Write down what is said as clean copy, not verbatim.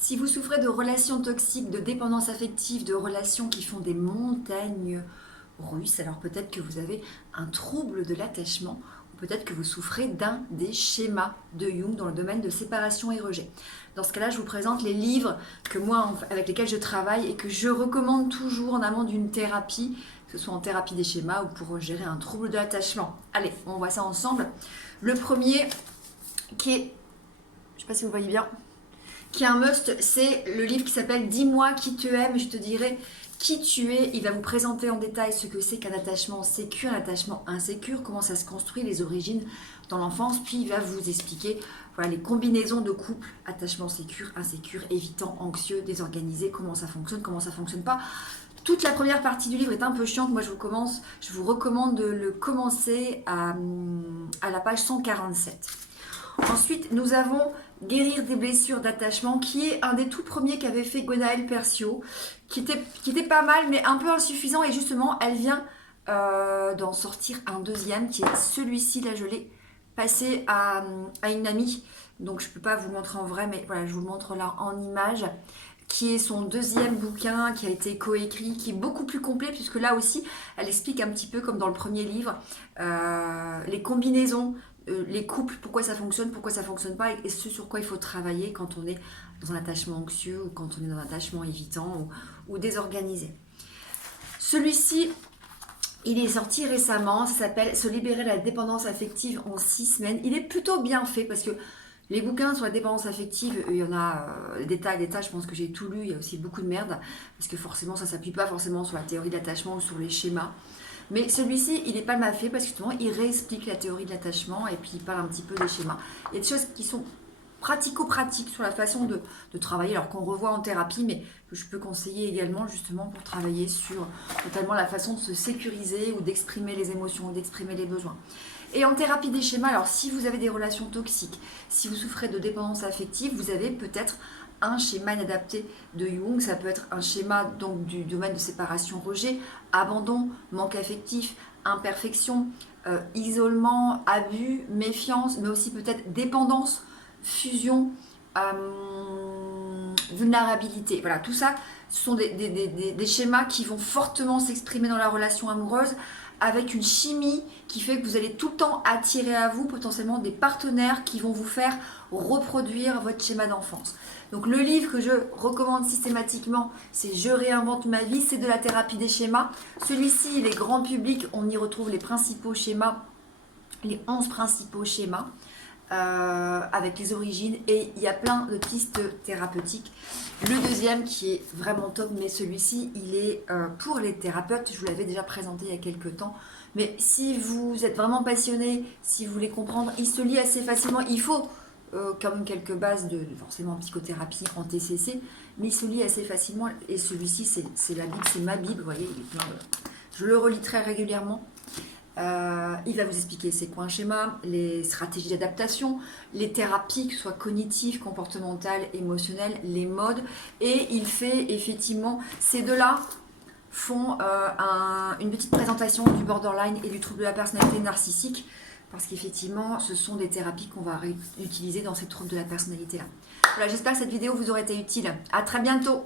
Si vous souffrez de relations toxiques, de dépendance affective, de relations qui font des montagnes russes, alors peut-être que vous avez un trouble de l'attachement ou peut-être que vous souffrez d'un des schémas de Jung dans le domaine de séparation et rejet. Dans ce cas-là, je vous présente les livres avec lesquels je travaille et que je recommande toujours en amont d'une thérapie, que ce soit en thérapie des schémas ou pour gérer un trouble de l'attachement. Allez, on voit ça ensemble. Le premier qui est, je ne sais pas si vous voyez bien, qui est un must, c'est le livre qui s'appelle « Dis-moi qui te aime, je te dirai qui tu es ». Il va vous présenter en détail ce que c'est qu'un attachement sécure, un attachement insécure, comment ça se construit, les origines dans l'enfance. Puis il va vous expliquer voilà, les combinaisons de couple, attachement sécure, insécure, évitant, anxieux, désorganisé, comment ça fonctionne pas. Toute la première partie du livre est un peu chiante. Moi, je vous recommande de le commencer à la page 147. Ensuite, nous avons Guérir des blessures d'attachement, qui est un des tout premiers qu'avait fait Gwenaëlle Percio, qui était pas mal, mais un peu insuffisant. Et justement, elle vient d'en sortir un deuxième, qui est celui-ci. Là, je l'ai passé à une amie. Donc, je ne peux pas vous le montrer en vrai, mais voilà, je vous le montre là en image, qui est son deuxième bouquin, qui a été coécrit, qui est beaucoup plus complet, puisque là aussi, elle explique un petit peu, comme dans le premier livre, les combinaisons, les couples, pourquoi ça fonctionne pas, et ce sur quoi il faut travailler quand on est dans un attachement anxieux, ou quand on est dans un attachement évitant, ou désorganisé. Celui-ci, il est sorti récemment, ça s'appelle « Se libérer de la dépendance affective en 6 semaines ». Il est plutôt bien fait, parce que les bouquins sur la dépendance affective, il y en a des tas, je pense que j'ai tout lu, il y a aussi beaucoup de merde, parce que forcément ça ne s'appuie pas forcément sur la théorie de l'attachement ou sur les schémas. Mais celui-ci, il est pas mal fait parce que justement, il réexplique la théorie de l'attachement et puis il parle un petit peu des schémas. Il y a des choses qui sont pratico-pratiques sur la façon de travailler, alors qu'on revoit en thérapie, mais que je peux conseiller également justement pour travailler sur totalement la façon de se sécuriser ou d'exprimer les émotions, d'exprimer les besoins. Et en thérapie des schémas, alors si vous avez des relations toxiques, si vous souffrez de dépendance affective, vous avez peut-être un schéma inadapté de Jung. Ça peut être un schéma donc du domaine de séparation-rejet, abandon, manque affectif, imperfection, isolement, abus, méfiance, mais aussi peut-être dépendance, fusion, vulnérabilité. Voilà, tout ça, ce sont des schémas qui vont fortement s'exprimer dans la relation amoureuse, avec une chimie qui fait que vous allez tout le temps attirer à vous potentiellement des partenaires qui vont vous faire reproduire votre schéma d'enfance. Donc le livre que je recommande systématiquement, c'est « Je réinvente ma vie », c'est de la thérapie des schémas. Celui-ci, il est grand public, on y retrouve les principaux schémas, les 11 principaux schémas, avec les origines, et il y a plein de pistes thérapeutiques. Le deuxième qui est vraiment top, mais celui-ci il est pour les thérapeutes, je vous l'avais déjà présenté il y a quelques temps, mais si vous êtes vraiment passionné, si vous voulez comprendre, il se lit assez facilement. Il faut quand même quelques bases forcément en psychothérapie, en TCC, mais il se lit assez facilement, et celui-ci c'est la Bible, c'est ma Bible, vous voyez, il est plein je le relis très régulièrement. Il va vous expliquer c'est quoi un schéma, les stratégies d'adaptation, les thérapies, que ce soit cognitives, comportementales, émotionnelles, les modes. Et il fait effectivement, ces deux-là font une petite présentation du borderline et du trouble de la personnalité narcissique, parce qu'effectivement, ce sont des thérapies qu'on va utiliser dans ces troubles de la personnalité-là. Voilà, j'espère que cette vidéo vous aura été utile. À très bientôt.